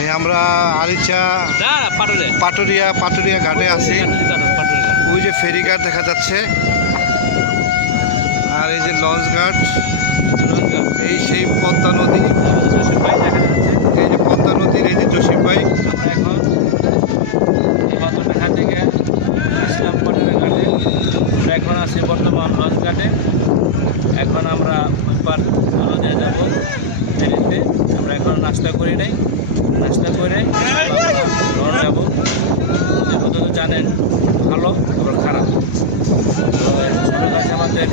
এই আমরা আরিচা পাটুরিয়া পাটুরিয়া ঘাটে আছি। ওই যে ফেরি ঘাট দেখা যাচ্ছে। আর এই যে লঞ্চ ঘাট। এই সেই পদ্মা নদী। এই যে পদ্মা নদীর এই যে জসিম ভাই। এখন আছি বর্তমান লঞ্চ ঘাটে। এখন আমরা ওই পার যাব। ফেরিতে। আমরা এখন নাস্তা করি নাই। নাস্তা করে যাব নদীর তো জানেন ভালো আবার খারাপ। আমাদের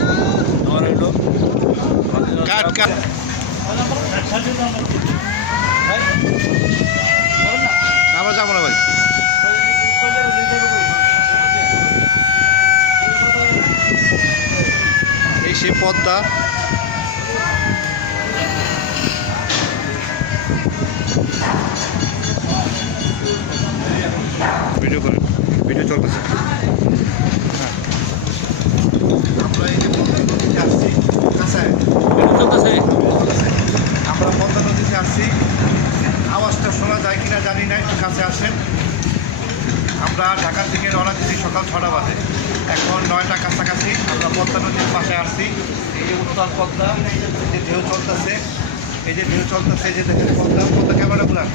আমরা যাব না ভাই। এই সেই পদ্মা ভিডিও করেন ভিডিও চলতেছে। আমরা এই যে পদ্মা নদীতে আসছি। আওয়াজটা শোনা যায় কিনা জানি না একটু কাছে আসেন। আমরা ঢাকা থেকে রওনা দিচ্ছি সকাল ছটা বাজে। এখন নয়টা কাছাকাছি আমরা পদ্মা নদীর পাশে আসছি। এই যে উত্তর পদ্মা এই যে ঢেউ চলতেছে এই যে ঢেউ চলতেছে এই যে দেখেন পদ্মা পদ্মা ক্যামেরা ঘুরান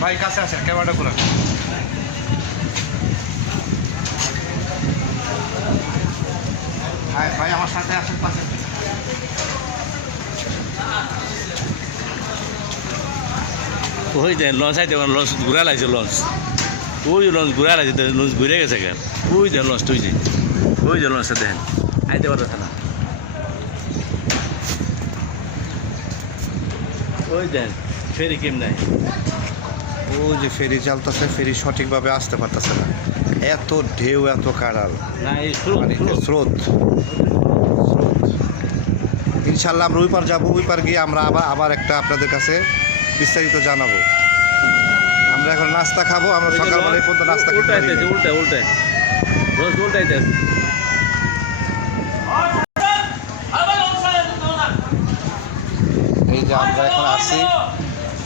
ভাই কাছে আসেন ক্যামেরাটা ঘুরান ভাই ভাই আমার সাথে আসেন পাশে ওই যে লঞ্চ আইতে লঞ্চ ঘুরা লাগছে লঞ্চ। ওই যে লঞ্চ ঘুরা লাগছে লঞ্চ ঘুরে গেছে কেন ওই যে লঞ্চ তুই যে ওই যে লঞ্চটা দেখেন আইতে পারতেছে না ওই দেন ফেরি কেম নাই ও যে ফেরি চালতেছে ফেরি সঠিকভাবে আসতে পারতেছে না। এত ঢেউ এত কারাল না এই স্রোত। স্রোত। ইনশাল্লাহ আমরা ওই পার যাব ওই পার গিয়ে আমরা আবার আবার একটা আপনাদের কাছে বিস্তারিত জানাব। আমরা এখন নাস্তা খাব আমরা সকালবেলা পর্যন্ত নাস্তা খেতে উল্টা উল্টা এই যে আমরা এখন আসছি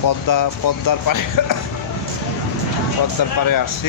পদ্মা পদ্মার পাড়ে। পদ্মার পাড়ে আসছি।